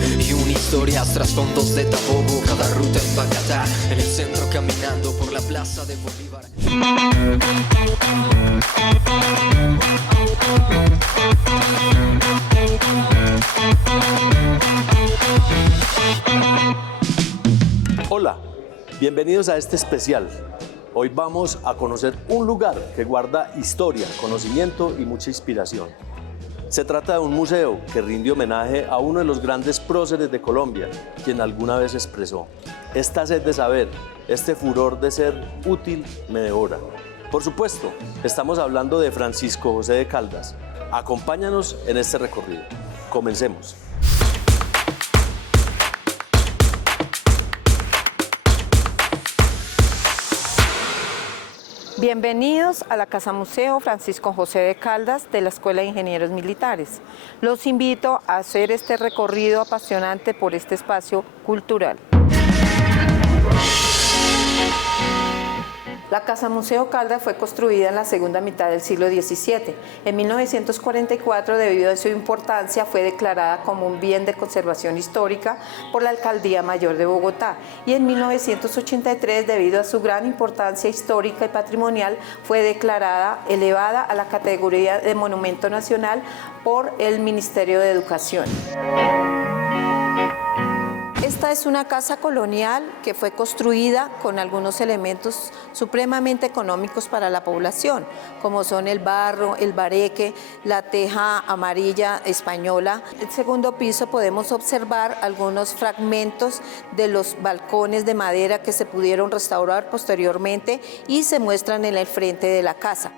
y una historia tras fondos de Tabogo, cada ruta en Bogotá, en el centro caminando por la plaza de Bolívar. Hola, bienvenidos a este especial. Hoy vamos a conocer un lugar que guarda historia, conocimiento y mucha inspiración. Se trata de un museo que rinde homenaje a uno de los grandes próceres de Colombia, quien alguna vez expresó: esta sed de saber, este furor de ser útil me devora. Por supuesto, estamos hablando de Francisco José de Caldas. Acompáñanos en este recorrido. Comencemos. Bienvenidos a la Casa Museo Francisco José de Caldas de la Escuela de Ingenieros Militares. Los invito a hacer este recorrido apasionante por este espacio cultural. La Casa Museo Caldas fue construida en la segunda mitad del siglo XVII. En 1944, debido a su importancia, fue declarada como un bien de conservación histórica por la Alcaldía Mayor de Bogotá. Y en 1983, debido a su gran importancia histórica y patrimonial, fue declarada, elevada a la categoría de Monumento Nacional por el Ministerio de Educación. Esta es una casa colonial que fue construida con algunos elementos supremamente económicos para la población, como son el barro, el bareque, la teja amarilla española. En el segundo piso podemos observar algunos fragmentos de los balcones de madera que se pudieron restaurar posteriormente y se muestran en el frente de la casa.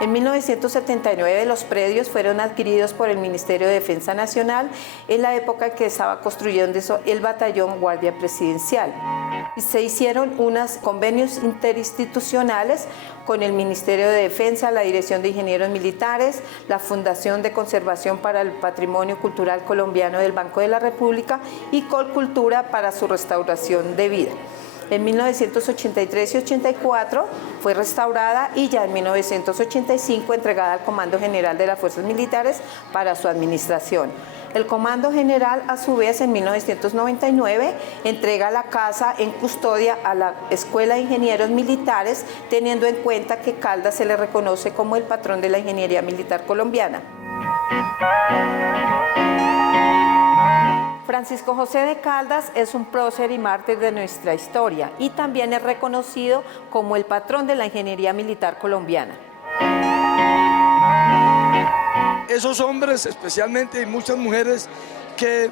En 1979 los predios fueron adquiridos por el Ministerio de Defensa Nacional en la época en que estaba construyendo el batallón Guardia Presidencial. Se hicieron unos convenios interinstitucionales con el Ministerio de Defensa, la Dirección de Ingenieros Militares, la Fundación de Conservación para el Patrimonio Cultural Colombiano del Banco de la República y Colcultura para su restauración debida. En 1983 y 84 fue restaurada y ya en 1985 entregada al Comando General de las Fuerzas Militares para su administración. El Comando General, a su vez, en 1999 entrega la casa en custodia a la Escuela de Ingenieros Militares, teniendo en cuenta que Caldas se le reconoce como el patrón de la ingeniería militar colombiana. Francisco José de Caldas es un prócer y mártir de nuestra historia y también es reconocido como el patrón de la ingeniería militar colombiana. Esos hombres, especialmente, y muchas mujeres que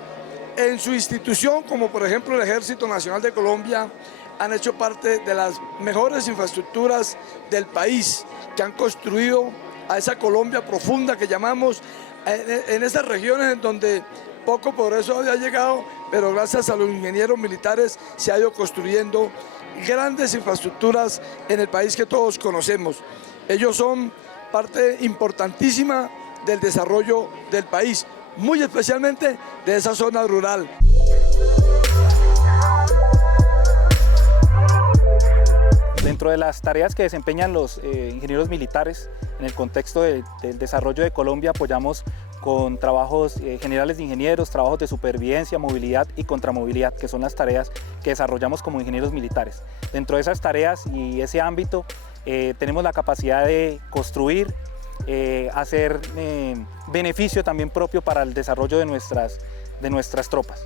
en su institución, como por ejemplo el Ejército Nacional de Colombia, han hecho parte de las mejores infraestructuras del país, que han construido a esa Colombia profunda que llamamos, en esas regiones en donde poco progreso había llegado, pero gracias a los ingenieros militares se ha ido construyendo grandes infraestructuras en el país que todos conocemos. Ellos son parte importantísima del desarrollo del país, muy especialmente de esa zona rural. Dentro de las tareas que desempeñan los ingenieros militares en el contexto del desarrollo de Colombia, apoyamos con trabajos generales de ingenieros, trabajos de supervivencia, movilidad y contramovilidad, que son las tareas que desarrollamos como ingenieros militares. Dentro de esas tareas y ese ámbito tenemos la capacidad de construir, hacer beneficio también propio para el desarrollo de nuestras tropas.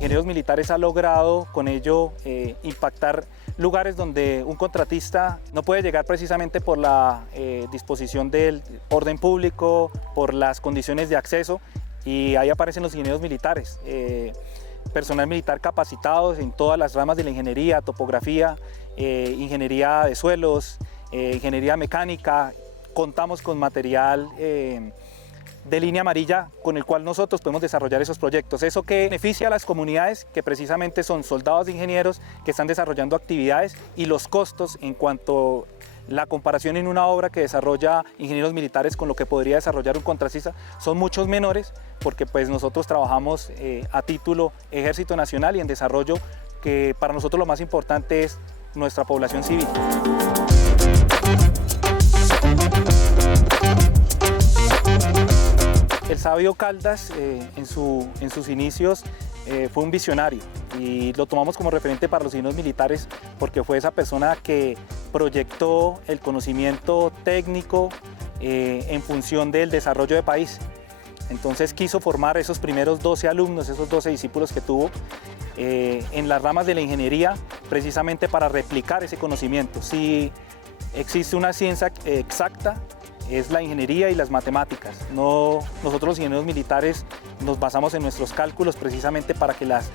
Ingenieros Militares ha logrado con ello impactar lugares donde un contratista no puede llegar precisamente por la disposición del orden público, por las condiciones de acceso, y ahí aparecen los ingenieros militares, personal militar capacitados en todas las ramas de la ingeniería, topografía, ingeniería de suelos, ingeniería mecánica. Contamos con material de línea amarilla con el cual nosotros podemos desarrollar esos proyectos. Eso que beneficia a las comunidades, que precisamente son soldados de ingenieros que están desarrollando actividades, y los costos en cuanto a la comparación en una obra que desarrolla ingenieros militares con lo que podría desarrollar un contratista son muchos menores, porque pues nosotros trabajamos a título Ejército Nacional y en desarrollo, que para nosotros lo más importante es nuestra población civil. El sabio Caldas en sus inicios fue un visionario y lo tomamos como referente para los ingenieros militares porque fue esa persona que proyectó el conocimiento técnico en función del desarrollo de país. Entonces quiso formar esos primeros 12 alumnos, esos 12 discípulos que tuvo en las ramas de la ingeniería, precisamente para replicar ese conocimiento. Si existe una ciencia exacta, es la ingeniería y las matemáticas. Nosotros los ingenieros militares nos basamos en nuestros cálculos precisamente para que las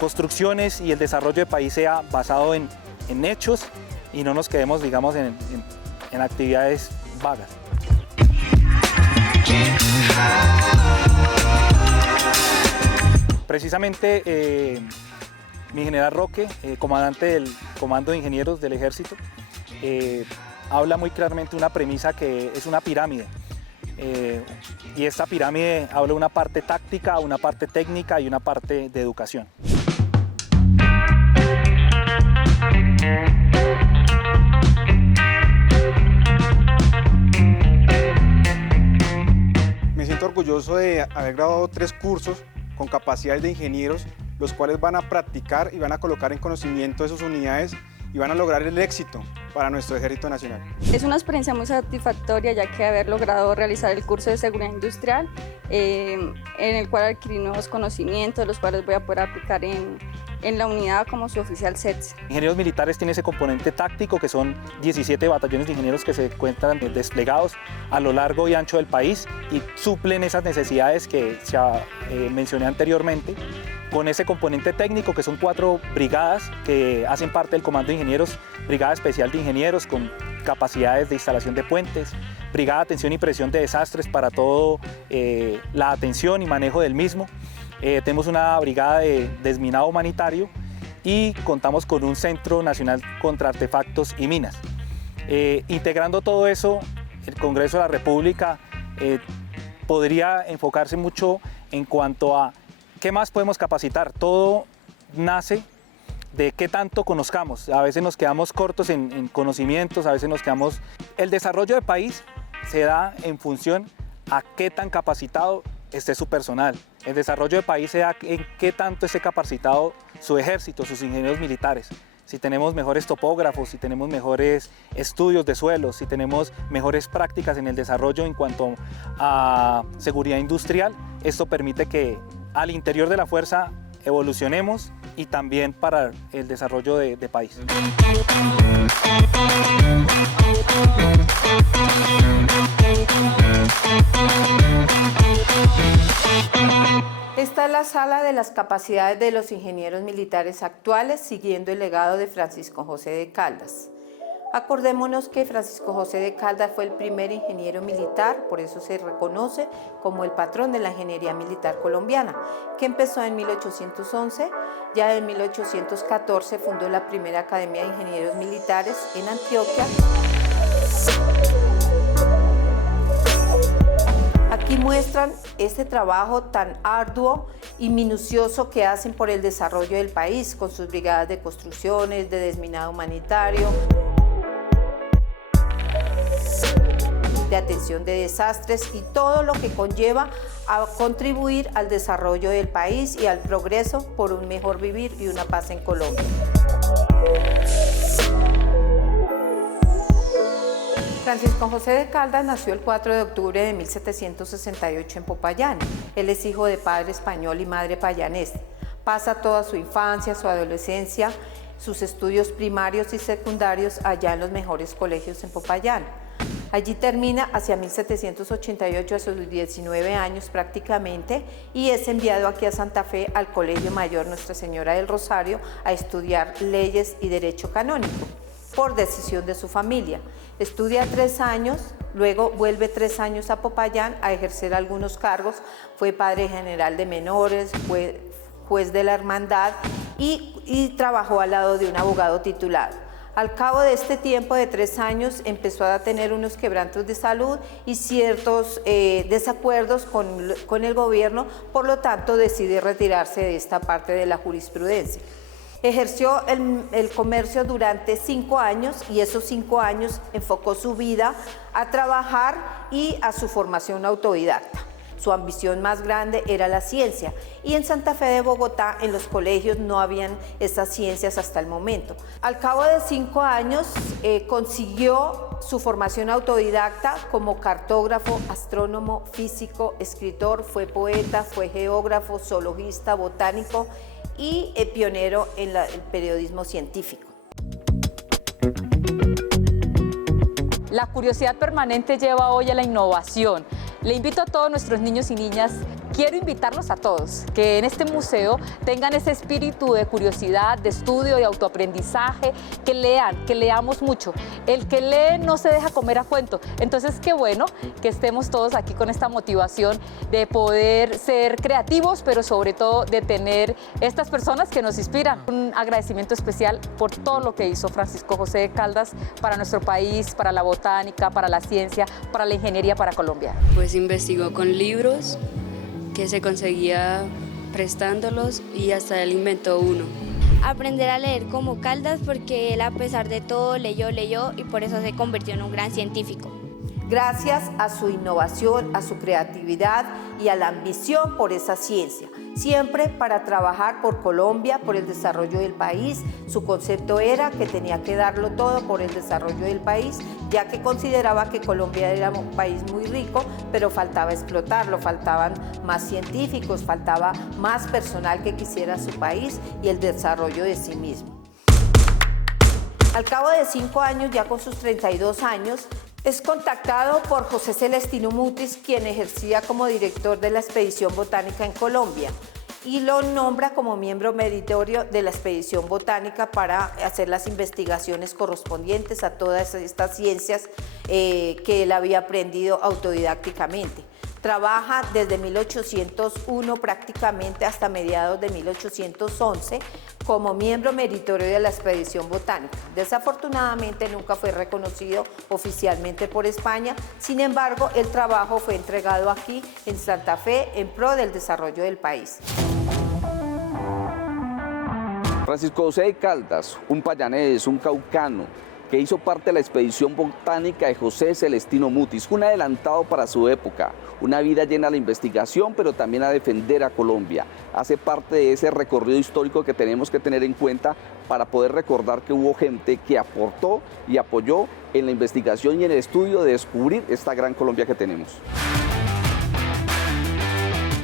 construcciones y el desarrollo de país sea basado en hechos y no nos quedemos, digamos, en actividades vagas. Precisamente mi general Roque, comandante del Comando de Ingenieros del Ejército, habla muy claramente de una premisa que es una pirámide. Y esta pirámide habla de una parte táctica, una parte técnica y una parte de educación. Me siento orgulloso de haber graduado 3 cursos con capacidades de ingenieros, los cuales van a practicar y van a colocar en conocimiento de sus unidades y van a lograr el éxito para nuestro Ejército Nacional. Es una experiencia muy satisfactoria, ya que haber logrado realizar el curso de seguridad industrial, en el cual adquirí nuevos conocimientos, los cuales voy a poder aplicar en la unidad como su oficial SETS. Ingenieros militares tiene ese componente táctico, que son 17 batallones de ingenieros que se encuentran desplegados a lo largo y ancho del país y suplen esas necesidades que ya mencioné anteriormente. Con ese componente técnico, que son 4 brigadas que hacen parte del Comando de Ingenieros, Brigada Especial de Ingenieros con capacidades de instalación de puentes, Brigada de Atención y Prevención de Desastres para todo la atención y manejo del mismo. Tenemos una brigada de desminado humanitario y contamos con un Centro Nacional contra Artefactos y Minas. Integrando todo eso, el Congreso de la República podría enfocarse mucho en cuanto a ¿qué más podemos capacitar? Todo nace de qué tanto conozcamos. A veces nos quedamos cortos en conocimientos, a veces nos quedamos... El desarrollo de país se da en función a qué tan capacitado esté su personal. El desarrollo de país se da en qué tanto esté capacitado su ejército, sus ingenieros militares. Si tenemos mejores topógrafos, si tenemos mejores estudios de suelos, si tenemos mejores prácticas en el desarrollo en cuanto a seguridad industrial, esto permite que al interior de la fuerza evolucionemos y también para el desarrollo de país. Esta es la sala de las capacidades de los ingenieros militares actuales, siguiendo el legado de Francisco José de Caldas. Acordémonos que Francisco José de Caldas fue el primer ingeniero militar, por eso se reconoce como el patrón de la ingeniería militar colombiana, que empezó en 1811, ya en 1814 fundó la primera Academia de Ingenieros Militares en Antioquia. Aquí muestran este trabajo tan arduo y minucioso que hacen por el desarrollo del país, con sus brigadas de construcciones, de desminado humanitario, de atención de desastres y todo lo que conlleva a contribuir al desarrollo del país y al progreso por un mejor vivir y una paz en Colombia. Francisco José de Caldas nació el 4 de octubre de 1768 en Popayán. Él es hijo de padre español y madre payanés. Pasa toda su infancia, su adolescencia, sus estudios primarios y secundarios allá en los mejores colegios en Popayán. Allí termina hacia 1788, a sus 19 años prácticamente, y es enviado aquí a Santa Fe al Colegio Mayor Nuestra Señora del Rosario a estudiar leyes y derecho canónico. por decisión de su familia. Estudia 3 años, luego vuelve 3 años a Popayán a ejercer algunos cargos. Fue padre general de menores, fue juez de la hermandad y trabajó al lado de un abogado titulado. Al cabo de este tiempo de 3 años empezó a tener unos quebrantos de salud y ciertos desacuerdos con el gobierno, por lo tanto decide retirarse de esta parte de la jurisprudencia. Ejerció el comercio durante 5 años y esos 5 años enfocó su vida a trabajar y a su formación autodidacta. Su ambición más grande era la ciencia y en Santa Fe de Bogotá en los colegios no habían esas ciencias hasta el momento. Al cabo de 5 años consiguió su formación autodidacta como cartógrafo, astrónomo, físico, escritor, fue poeta, fue geógrafo, zoologista, botánico y pionero en el periodismo científico. La curiosidad permanente lleva hoy a la innovación. Le invito a todos nuestros niños y niñas, quiero invitarlos a todos, que en este museo tengan ese espíritu de curiosidad, de estudio, de autoaprendizaje, que lean, que leamos mucho. El que lee no se deja comer a cuento. Entonces, qué bueno que estemos todos aquí con esta motivación de poder ser creativos, pero sobre todo de tener estas personas que nos inspiran. Un agradecimiento especial por todo lo que hizo Francisco José de Caldas para nuestro país, para la botánica, para la ciencia, para la ingeniería, para Colombia. Pues investigó con libros que se conseguía prestándolos y hasta él inventó uno. Aprender a leer como Caldas porque él a pesar de todo leyó y por eso se convirtió en un gran científico. Gracias a su innovación, a su creatividad y a la ambición por esa ciencia, siempre para trabajar por Colombia, por el desarrollo del país. Su concepto era que tenía que darlo todo por el desarrollo del país, ya que consideraba que Colombia era un país muy rico, pero faltaba explotarlo, faltaban más científicos, faltaba más personal que quisiera su país y el desarrollo de sí mismo. Al cabo de 5 años, ya con sus 32 años, es contactado por José Celestino Mutis, quien ejercía como director de la expedición botánica en Colombia, y lo nombra como miembro meritorio de la expedición botánica para hacer las investigaciones correspondientes a todas estas ciencias que él había aprendido autodidácticamente. Trabaja desde 1801 prácticamente hasta mediados de 1811 como miembro meritorio de la expedición botánica. Desafortunadamente nunca fue reconocido oficialmente por España, sin embargo el trabajo fue entregado aquí en Santa Fe en pro del desarrollo del país. Francisco José de Caldas, un payanés, un caucano, que hizo parte de la expedición botánica de José Celestino Mutis, un adelantado para su época, una vida llena de investigación, pero también a defender a Colombia. Hace parte de ese recorrido histórico que tenemos que tener en cuenta para poder recordar que hubo gente que aportó y apoyó en la investigación y en el estudio de descubrir esta gran Colombia que tenemos.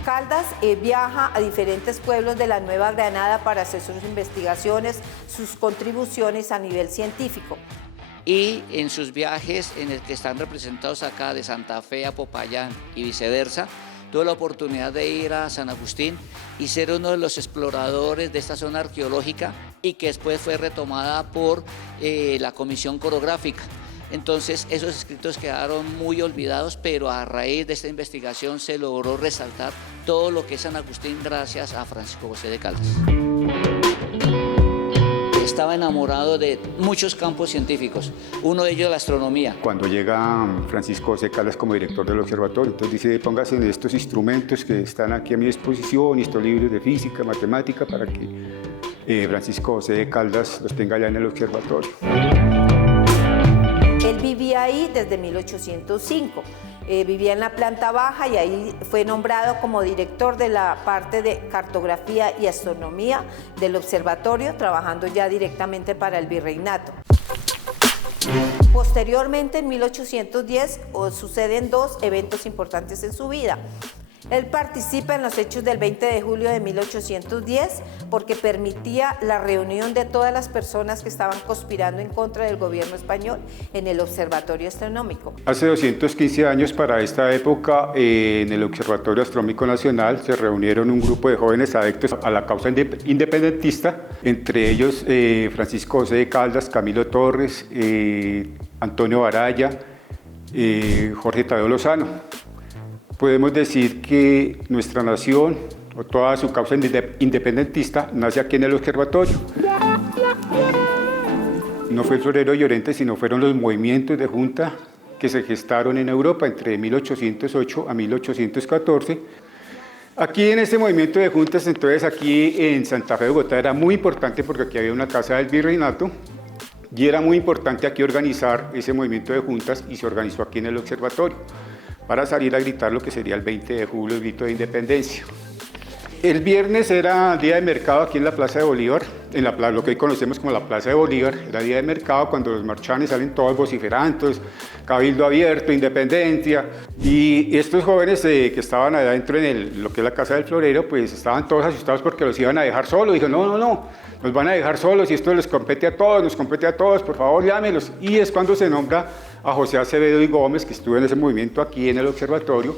Caldas viaja a diferentes pueblos de la Nueva Granada para hacer sus investigaciones, sus contribuciones a nivel científico. Y en sus viajes, en el que están representados acá de Santa Fe a Popayán y viceversa, tuve la oportunidad de ir a San Agustín y ser uno de los exploradores de esta zona arqueológica y que después fue retomada por la Comisión Corográfica. Entonces esos escritos quedaron muy olvidados, pero a raíz de esta investigación se logró resaltar todo lo que es San Agustín gracias a Francisco José de Caldas. Estaba enamorado de muchos campos científicos, uno de ellos la astronomía. Cuando llega Francisco José Caldas como director del observatorio, entonces dice, póngase en estos instrumentos que están aquí a mi disposición, estos libros de física, matemática, para que Francisco José de Caldas los tenga allá en el observatorio. Él vivía ahí desde 1805, vivía en la planta baja y ahí fue nombrado como director de la parte de cartografía y astronomía del observatorio, trabajando ya directamente para el virreinato. Posteriormente, en 1810, suceden 2 eventos importantes en su vida. Él participa en los hechos del 20 de julio de 1810 porque permitía la reunión de todas las personas que estaban conspirando en contra del gobierno español en el Observatorio Astronómico. Hace 215 años para esta época, en el Observatorio Astronómico Nacional se reunieron un grupo de jóvenes adeptos a la causa independentista, entre ellos Francisco José de Caldas, Camilo Torres, Antonio Baraya, Jorge Tadeo Lozano. Podemos decir que nuestra nación, o toda su causa independentista, nace aquí en el observatorio. No fue el Florero Llorente, sino fueron los movimientos de junta que se gestaron en Europa entre 1808 a 1814. Aquí en este movimiento de juntas, entonces aquí en Santa Fe de Bogotá era muy importante porque aquí había una casa del virreinato y era muy importante aquí organizar ese movimiento de juntas y se organizó aquí en el observatorio para salir a gritar lo que sería el 20 de julio, el grito de independencia. El viernes era día de mercado aquí en la Plaza de Bolívar, en lo que hoy conocemos como la Plaza de Bolívar, era día de mercado cuando los marchanes salen todos vociferantes, cabildo abierto, independencia, y estos jóvenes que estaban allá adentro en lo que es la Casa del Florero, pues estaban todos asustados porque los iban a dejar solos. Dijo, no, nos van a dejar solos y esto les compete a todos, nos compete a todos, por favor llámelos. Y es cuando se nombra a José Acevedo y Gómez, que estuvo en ese movimiento aquí en el observatorio,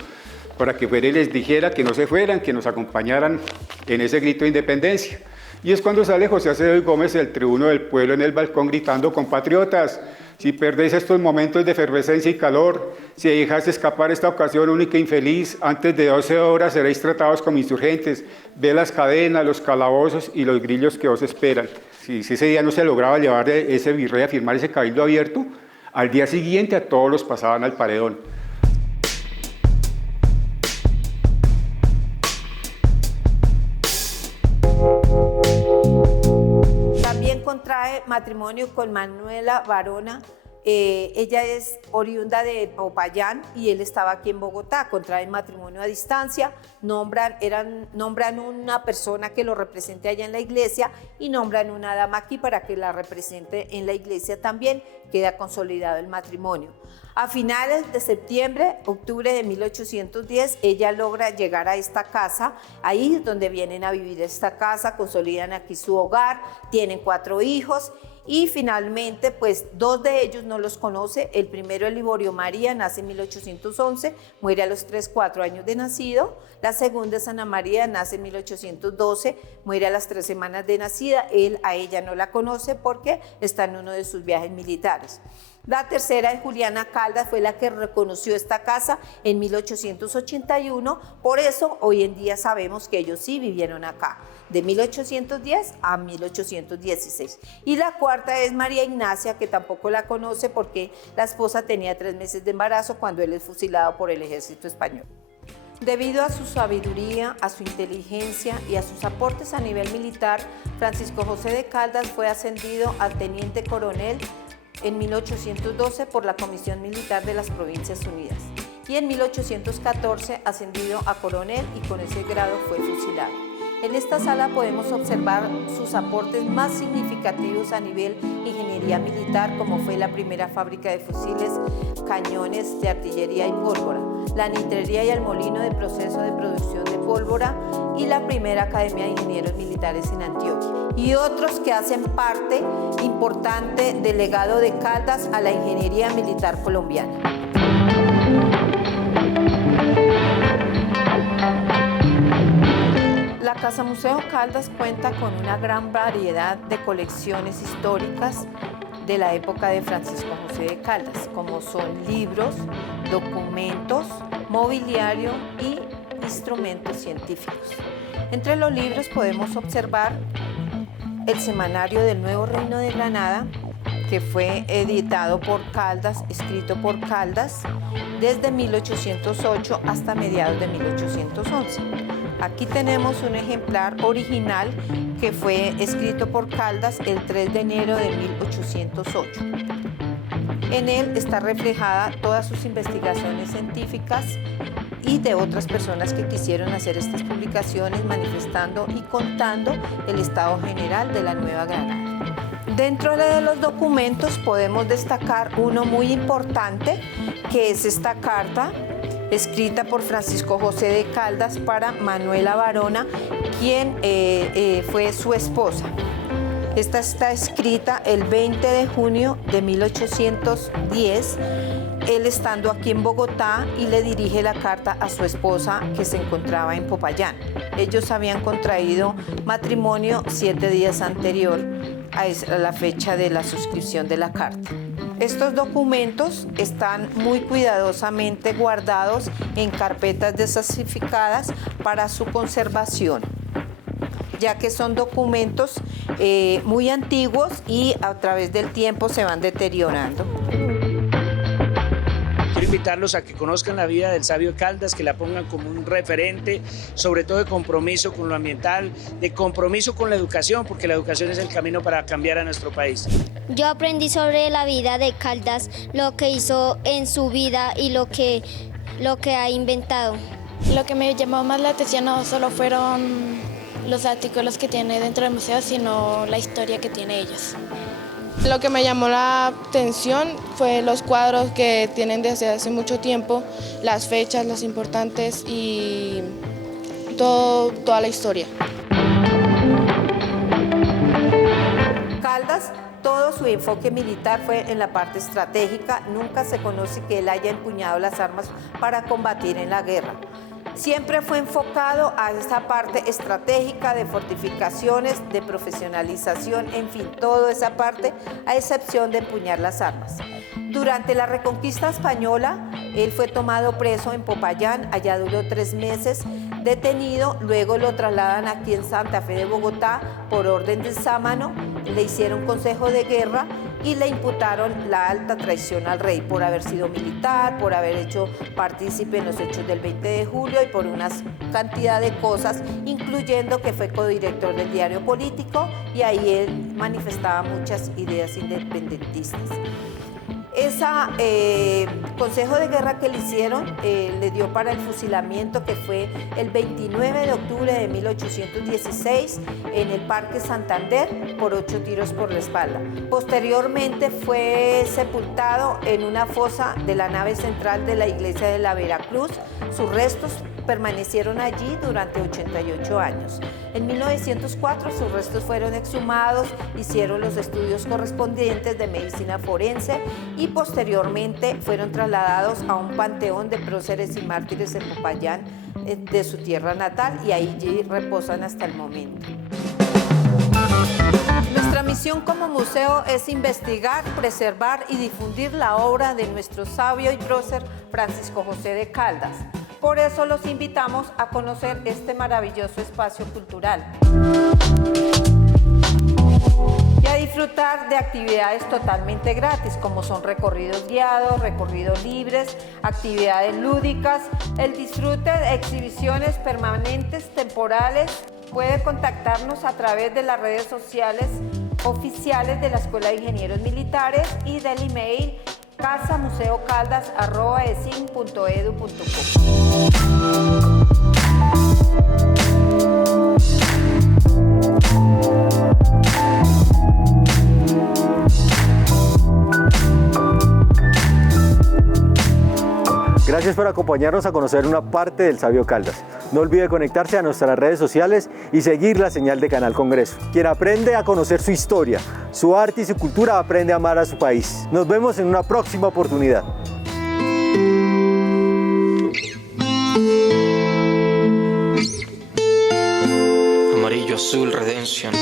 para que fuera y les dijera que no se fueran, que nos acompañaran en ese grito de independencia. Y es cuando sale José Acevedo y Gómez, el tribuno del pueblo, en el balcón gritando, compatriotas, si perdéis estos momentos de efervescencia y calor, si dejáis escapar esta ocasión única e infeliz, antes de 12 horas seréis tratados como insurgentes, ve las cadenas, los calabozos y los grillos que os esperan. Si ese día no se lograba llevar ese virrey a firmar ese cabildo abierto, al día siguiente a todos los pasaban al paredón. También contrae matrimonio con Manuela Barona. Ella es oriunda de Popayán y él estaba aquí en Bogotá. Contraen matrimonio a distancia, nombran una persona que lo represente allá en la iglesia y nombran una dama aquí para que la represente en la iglesia también. Queda consolidado el matrimonio. A finales de septiembre, octubre de 1810, ella logra llegar a esta casa, ahí es donde vienen a vivir esta casa, consolidan aquí su hogar, tienen 4 hijos. Y finalmente, pues 2 de ellos no los conoce. El primero, el Liborio María, nace en 1811, muere a los 4 años de nacido. La segunda es Ana María, nace en 1812, muere a las 3 semanas de nacida. Él a ella no la conoce porque está en uno de sus viajes militares. La tercera es Juliana Caldas, fue la que reconoció esta casa en 1881, por eso hoy en día sabemos que ellos sí vivieron acá, de 1810 a 1816. Y la cuarta es María Ignacia, que tampoco la conoce porque la esposa tenía 3 meses de embarazo cuando él es fusilado por el ejército español. Debido a su sabiduría, a su inteligencia y a sus aportes a nivel militar, Francisco José de Caldas fue ascendido a teniente coronel en 1812 por la Comisión Militar de las Provincias Unidas y en 1814 ascendido a coronel y con ese grado fue fusilado. En esta sala podemos observar sus aportes más significativos a nivel ingeniería militar, como fue la primera fábrica de fusiles, cañones de artillería y pólvora, la nitrería y el molino de proceso de producción de pólvora y la primera Academia de Ingenieros Militares en Antioquia, y otros que hacen parte importante del legado de Caldas a la ingeniería militar colombiana. La Casa Museo Caldas cuenta con una gran variedad de colecciones históricas de la época de Francisco José de Caldas, como son libros, documentos, mobiliario y instrumentos científicos. Entre los libros podemos observar el Semanario del Nuevo Reino de Granada, que fue editado por Caldas, escrito por Caldas, desde 1808 hasta mediados de 1811. Aquí tenemos un ejemplar original que fue escrito por Caldas el 3 de enero de 1808. En él está reflejada todas sus investigaciones científicas y de otras personas que quisieron hacer estas publicaciones manifestando y contando el estado general de la Nueva Granada. Dentro de los documentos podemos destacar uno muy importante, que es esta carta escrita por Francisco José de Caldas para Manuela Barona, quien fue su esposa. Esta está escrita el 20 de junio de 1810, él estando aquí en Bogotá, y le dirige la carta a su esposa que se encontraba en Popayán. Ellos habían contraído matrimonio 7 días anterior a la fecha de la suscripción de la carta. Estos documentos están muy cuidadosamente guardados en carpetas desclasificadas para su conservación, ya que son documentos muy antiguos y a través del tiempo se van deteriorando. Quiero invitarlos a que conozcan la vida del sabio Caldas, que la pongan como un referente, sobre todo de compromiso con lo ambiental, de compromiso con la educación, porque la educación es el camino para cambiar a nuestro país. Yo aprendí sobre la vida de Caldas, lo que hizo en su vida y lo que ha inventado. Lo que me llamó más la atención no solo fueron los artículos que tiene dentro del museo, sino la historia que tiene ellos. Lo que me llamó la atención fue los cuadros que tienen desde hace mucho tiempo, las fechas, las importantes y toda la historia. Caldas, todo su enfoque militar fue en la parte estratégica. Nunca se conoce que él haya empuñado las armas para combatir en la guerra. Siempre fue enfocado a esa parte estratégica de fortificaciones, de profesionalización, en fin, toda esa parte, a excepción de empuñar las armas. Durante la reconquista española, él fue tomado preso en Popayán, allá duró 3 meses, detenido, luego lo trasladan aquí en Santa Fe de Bogotá por orden de Sámano, le hicieron consejo de guerra y le imputaron la alta traición al rey por haber sido militar, por haber hecho partícipe en los hechos del 20 de julio y por una cantidad de cosas, incluyendo que fue codirector del diario Político y ahí él manifestaba muchas ideas independentistas. Ese consejo de guerra que le hicieron le dio para el fusilamiento, que fue el 29 de octubre de 1816 en el Parque Santander por 8 tiros por la espalda. Posteriormente fue sepultado en una fosa de la nave central de la iglesia de la Veracruz. Sus restos permanecieron allí durante 88 años. En 1904 sus restos fueron exhumados, hicieron los estudios correspondientes de medicina forense y posteriormente fueron trasladados a un panteón de próceres y mártires en Popayán, de su tierra natal, y allí reposan hasta el momento. Nuestra misión como museo es investigar, preservar y difundir la obra de nuestro sabio y prócer Francisco José de Caldas. Por eso los invitamos a conocer este maravilloso espacio cultural y a disfrutar de actividades totalmente gratis, como son recorridos guiados, recorridos libres, actividades lúdicas, el disfrute de exhibiciones permanentes, temporales. Puede contactarnos a través de las redes sociales oficiales de la Escuela de Ingenieros Militares y del email casamuseocaldas@esim.edu.co. Gracias por acompañarnos a conocer una parte del sabio Caldas. No olvide conectarse a nuestras redes sociales y seguir la señal de Canal Congreso. Quien aprende a conocer su historia, su arte y su cultura aprende a amar a su país. Nos vemos en una próxima oportunidad. Amarillo, azul, redención.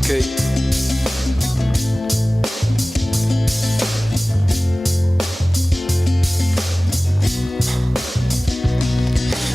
Okay.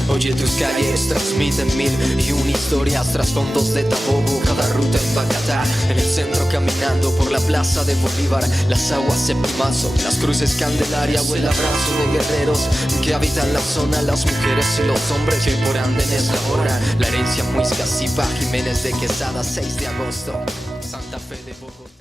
Oye, tus calles transmiten 1001 historias, trasfondos de Tabogo, cada ruta en Bogotá. En el centro caminando por la plaza de Bolívar, las aguas Septimazo, las cruces Candelaria o el abrazo de guerreros que habitan la zona, las mujeres y los hombres que por anden es la hora. La herencia Muisca, Zipa, Jiménez de Quesada, 6 de agosto, Santa Fe de Bogotá.